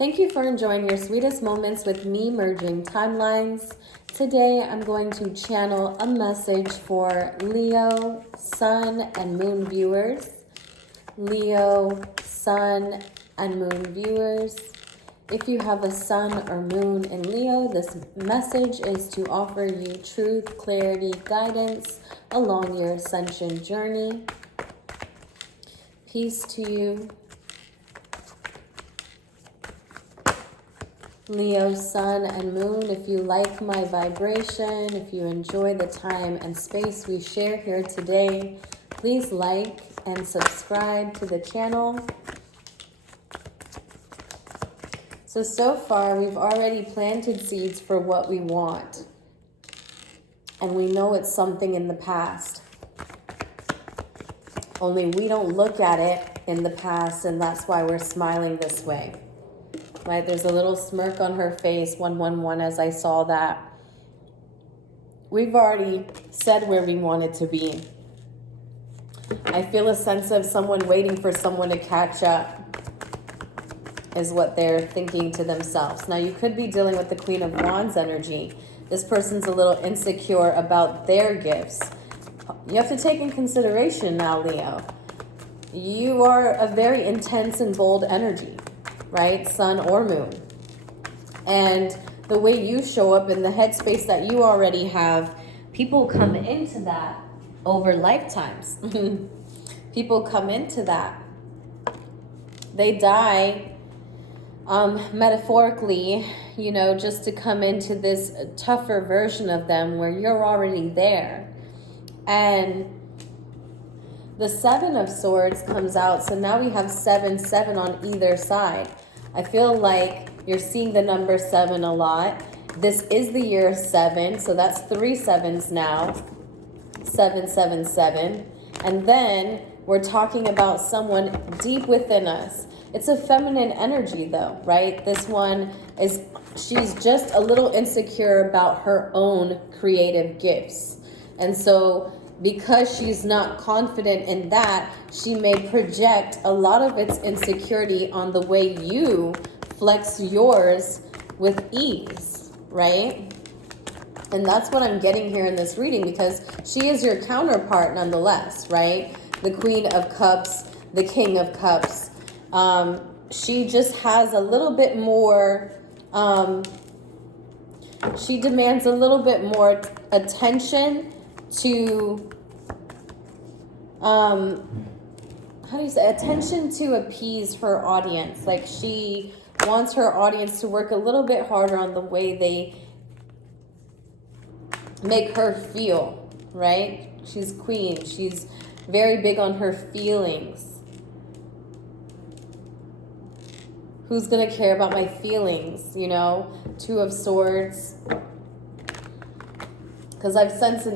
Thank you for enjoying your sweetest moments with me, merging timelines. Today, I'm going to channel a message for Leo, Sun, and Moon viewers. Leo, Sun, and Moon viewers. If you have a Sun or Moon in Leo, this message is to offer you truth, clarity, guidance along your ascension journey. Peace to you. Leo, Sun, and Moon, if you like my vibration, if you enjoy the time and space we share here today, please like and subscribe to the channel. So far, we've already planted seeds for what we want. And we know it's something in the past. Only we don't look at it in the past, and that's why we're smiling this way. Right? There's a little smirk on her face, 111, as I saw that. We've already said where we want it to be. I feel a sense of someone waiting for someone to catch up is what they're thinking to themselves. Now, you could be dealing with the Queen of Wands energy. This person's a little insecure about their gifts. You have to take in consideration now, Leo. You are a very intense and bold energy, right? Sun or Moon. And the way you show up in the headspace that you already have, people come into that over lifetimes. People come into that. They die metaphorically, you know, just to come into this tougher version of them where you're already there. And the Seven of Swords comes out, so now we have 7 on either side. I feel like you're seeing the number 7 a lot. This is the year 7, so that's 3 sevens now. 777. And then we're talking about someone deep within us. It's a feminine energy though, right? This one is, she's just a little insecure about her own creative gifts. And so because she's not confident in that, she may project a lot of its insecurity on the way you flex yours with ease, right? And that's what I'm getting here in this reading, because she is your counterpart nonetheless, right? The Queen of Cups, the King of Cups. She just has a little bit more, she demands a little bit more attention to, how do you say, attention to appease her audience. Like, she wants her audience to work a little bit harder on the way they make her feel, right? She's queen. She's very big on her feelings. Who's going to care about my feelings, you know? 2 of Swords. Because I've sensed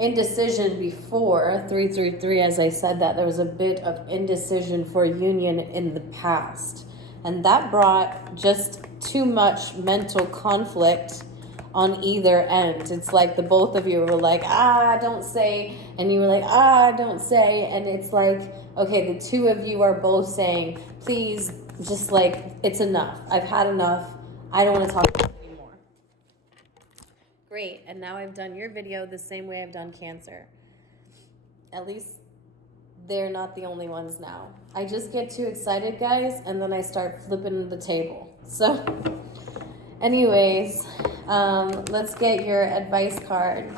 indecision before. 333, as I said that, there was a bit of indecision for union in the past. And that brought just too much mental conflict on either end. It's like the both of you were like, don't say. And you were like, don't say. And it's like, okay, the 2 of you are both saying, please, just like, it's enough. I've had enough. I don't want to talk about it anymore. Great. And now I've done your video the same way I've done Cancer. At least they're not the only ones now. I just get too excited, guys, and then I start flipping the table. So anyways, let's get your advice card.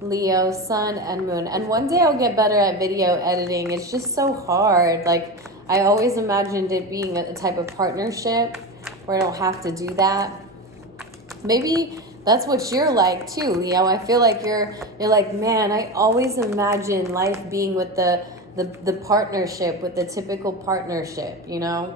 Leo, Sun, and Moon. And one day I'll get better at video editing. It's just so hard. Like, I always imagined it being a type of partnership where I don't have to do that. Maybe that's what you're like too, Leo. I feel like you're like, man, I always imagine life being with the partnership, with the typical partnership, you know,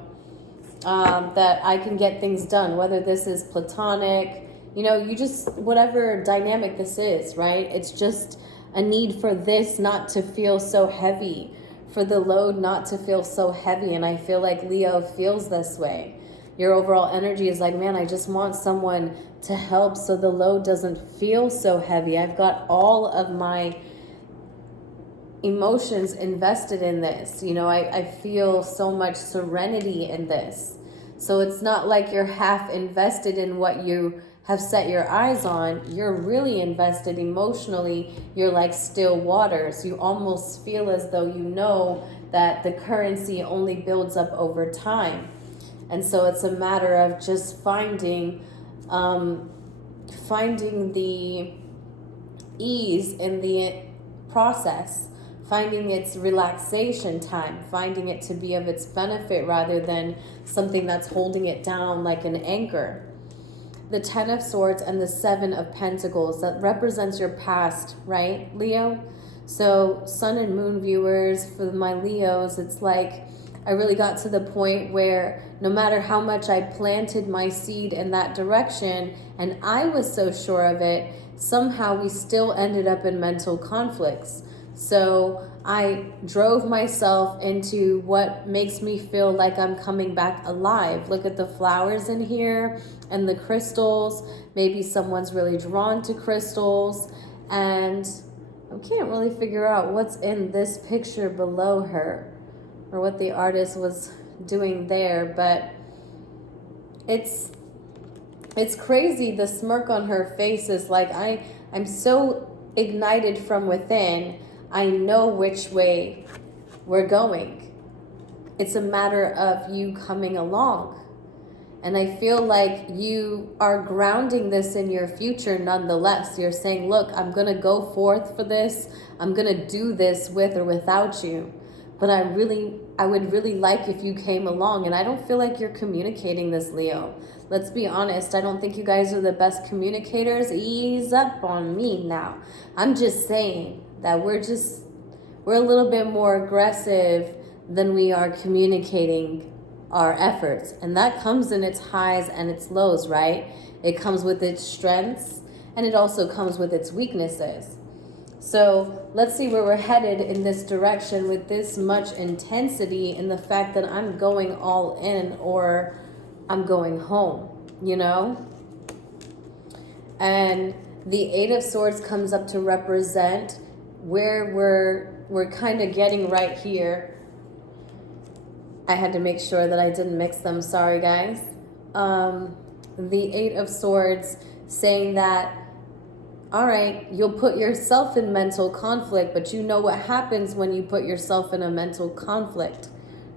that I can get things done, whether this is platonic, you know, you just, whatever dynamic this is, right? It's just a need for this not to feel so heavy, for the load not to feel so heavy. And I feel like Leo feels this way. Your overall energy is like, man, I just want someone to help so the load doesn't feel so heavy. I've got all of my emotions invested in this. You know, I feel so much serenity in this. So it's not like you're half invested in what you have set your eyes on. You're really invested emotionally. You're like still waters. You almost feel as though you know that the currency only builds up over time. And so it's a matter of just finding the ease in the process, finding its relaxation time, finding it to be of its benefit rather than something that's holding it down like an anchor. The 10 of Swords and the 7 of Pentacles, that represents your past, right, Leo? So Sun and Moon viewers, for my Leos, it's like I really got to the point where no matter how much I planted my seed in that direction and I was so sure of it, somehow we still ended up in mental conflicts. So I drove myself into what makes me feel like I'm coming back alive. Look at the flowers in here and the crystals. Maybe someone's really drawn to crystals. And I can't really figure out what's in this picture below her or what the artist was doing there. But it's crazy. The smirk on her face is like, I'm so ignited from within. I know which way we're going. It's a matter of you coming along. And I feel like you are grounding this in your future nonetheless. You're saying, look, I'm going to go forth for this. I'm going to do this with or without you. But I would really like if you came along. And I don't feel like you're communicating this, Leo. Let's be honest. I don't think you guys are the best communicators. Ease up on me now. I'm just saying that we're a little bit more aggressive than we are communicating our efforts. And that comes in its highs and its lows, right? It comes with its strengths and it also comes with its weaknesses. So let's see where we're headed in this direction with this much intensity in the fact that I'm going all in or I'm going home, you know? And the 8 of Swords comes up to represent where we're kind of getting right here. I had to make sure that I didn't mix them. Sorry, guys. The 8 of Swords saying that, all right, you'll put yourself in mental conflict, but you know what happens when you put yourself in a mental conflict,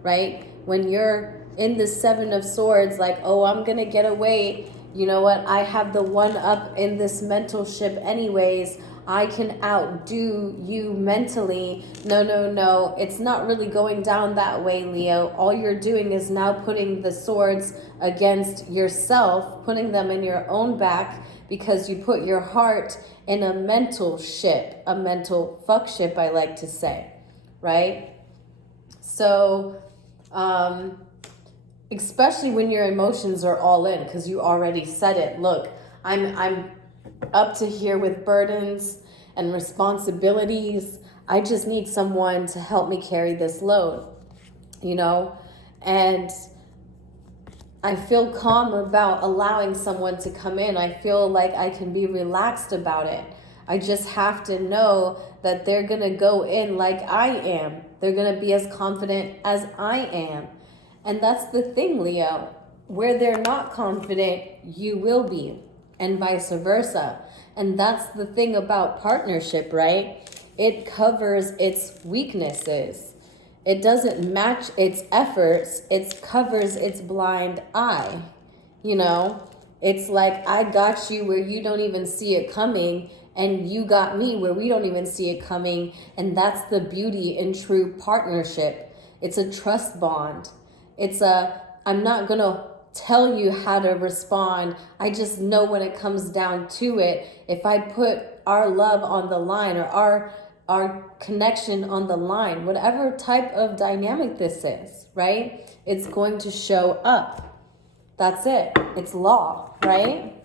right? When you're in the 7 of Swords, like, oh, I'm going to get away. You know what? I have the one up in this mental ship anyways. I can outdo you mentally. No. It's not really going down that way, Leo. All you're doing is now putting the swords against yourself, putting them in your own back because you put your heart in a mental ship, a mental fuck ship, I like to say, right? So, especially when your emotions are all in, because you already said it. Look, I'm up to here with burdens and responsibilities. I just need someone to help me carry this load, you know? And I feel calm about allowing someone to come in. I feel like I can be relaxed about it. I just have to know that they're going to go in like I am. They're going to be as confident as I am. And that's the thing, Leo. Where they're not confident, you will be, and vice versa. And that's the thing about partnership, right? It covers its weaknesses. It doesn't match its efforts. It covers its blind eye. You know, it's like I got you where you don't even see it coming, and you got me where we don't even see it coming. And that's the beauty in true partnership. It's a trust bond. I'm not going to tell you how to respond. I just know when it comes down to it, if I put our love on the line or our connection on the line, whatever type of dynamic this is, right? It's going to show up. That's it. It's law, right?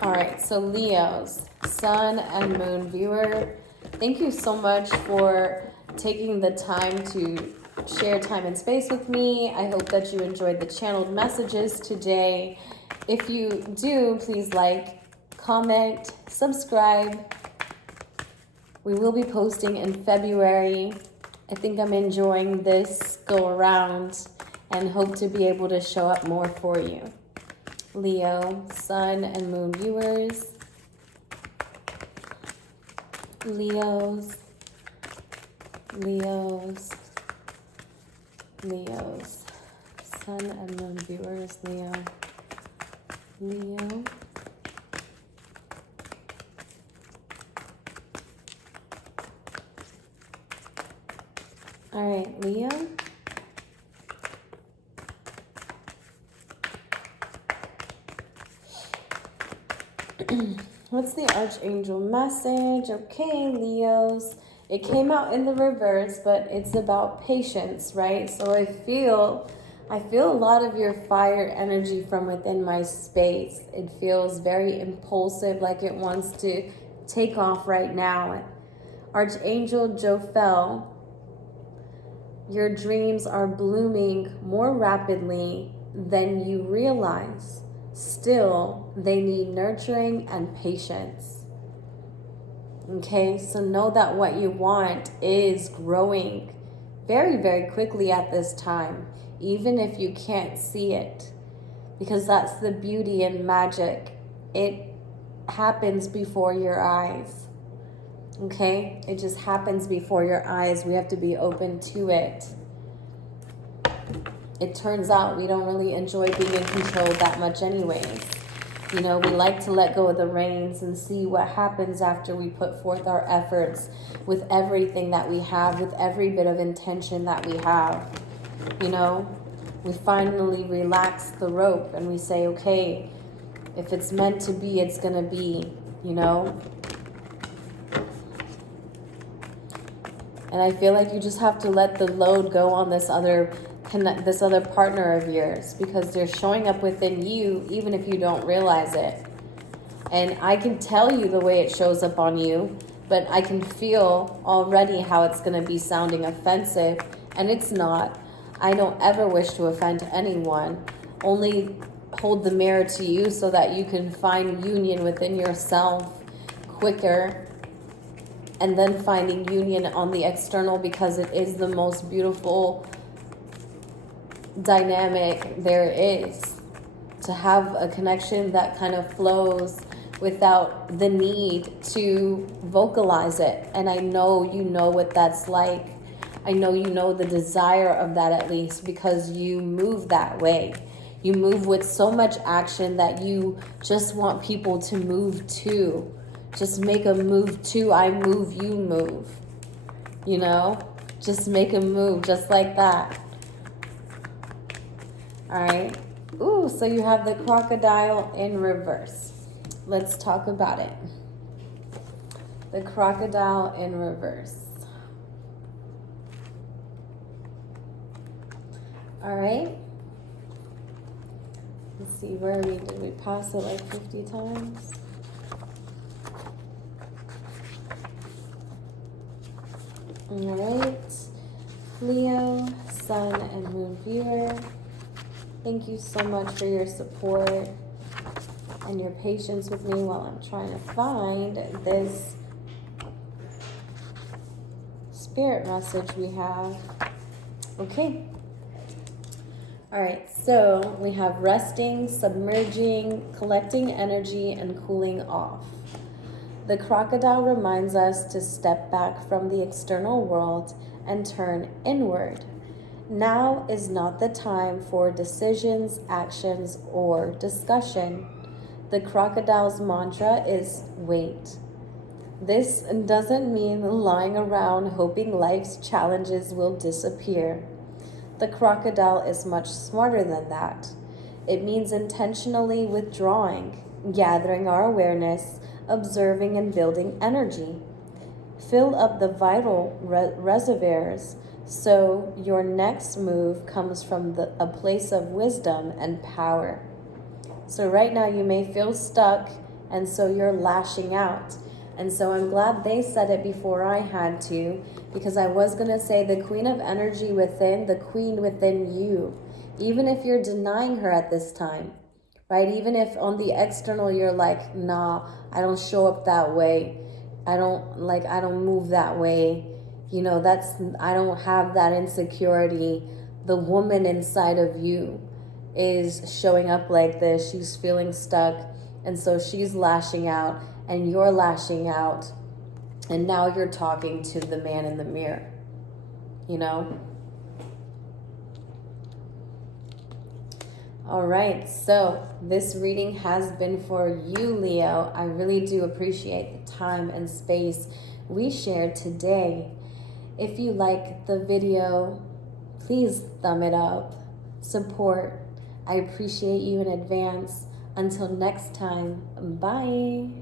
All right, so Leos, Sun and Moon viewer, thank you so much for taking the time to share time and space with me. I hope that you enjoyed the channeled messages today. If you do, please like, comment, subscribe, We will be posting in February. I think I'm enjoying this go around and hope to be able to show up more for you. Leo, Sun and Moon viewers. Leos, Leos, Leos. Sun and Moon viewers, Leo, Leo. All right, Leo. What's the Archangel message? Okay, Leos. It came out in the reverse, but it's about patience, right? So I feel a lot of your fire energy from within my space. It feels very impulsive, like it wants to take off right now. Archangel Jophiel, your dreams are blooming more rapidly than you realize. Still, they need nurturing and patience. Okay, so know that what you want is growing very, very quickly at this time, even if you can't see it, because that's the beauty and magic. It happens before your eyes. Okay, it just happens before your eyes. We have to be open to it. It turns out we don't really enjoy being in control that much anyways. You know, we like to let go of the reins and see what happens after we put forth our efforts with everything that we have, with every bit of intention that we have. You know, we finally relax the rope and we say, okay, if it's meant to be, it's going to be, you know. And I feel like you just have to let the load go on this other partner of yours, because they're showing up within you even if you don't realize it. And I can tell you the way it shows up on you, but I can feel already how it's going to be sounding offensive, and it's not. I don't ever wish to offend anyone. Only hold the mirror to you so that you can find union within yourself quicker, and then finding union on the external, because it is the most beautiful dynamic there is, to have a connection that kind of flows without the need to vocalize it. And I know you know what that's like. I know you know the desire of that, at least, because you move that way. You move with so much action that you just want people to move to. Just make a move to. I move, you move. You know? Just make a move just like that. All right. Ooh, so you have the crocodile in reverse. Let's talk about it. The crocodile in reverse. All right. Let's see, where are we? Did we pass it like 50 times? All right. Leo, Sun, and Moon viewer. Thank you so much for your support and your patience with me while I'm trying to find this spirit message we have. Okay. All right, so we have resting, submerging, collecting energy, and cooling off. The crocodile reminds us to step back from the external world and turn inward. Now is not the time for decisions, actions, or discussion. The crocodile's mantra is wait. This doesn't mean lying around hoping life's challenges will disappear. The crocodile is much smarter than that. It means intentionally withdrawing, gathering our awareness, observing and building energy. Fill up the vital reservoirs so your next move comes from a place of wisdom and power. So right now you may feel stuck, and so you're lashing out. And so I'm glad they said it before I had to, because I was going to say the queen of energy within, the queen within you, even if you're denying her at this time, right? Even if on the external you're like, nah, I don't show up that way. I don't move that way. You know, I don't have that insecurity. The woman inside of you is showing up like this. She's feeling stuck. And so she's lashing out and you're lashing out. And now you're talking to the man in the mirror, you know? All right, so this reading has been for you, Leo. I really do appreciate the time and space we shared today. If you like the video, please thumb it up. Support. I appreciate you in advance. Until next time, bye.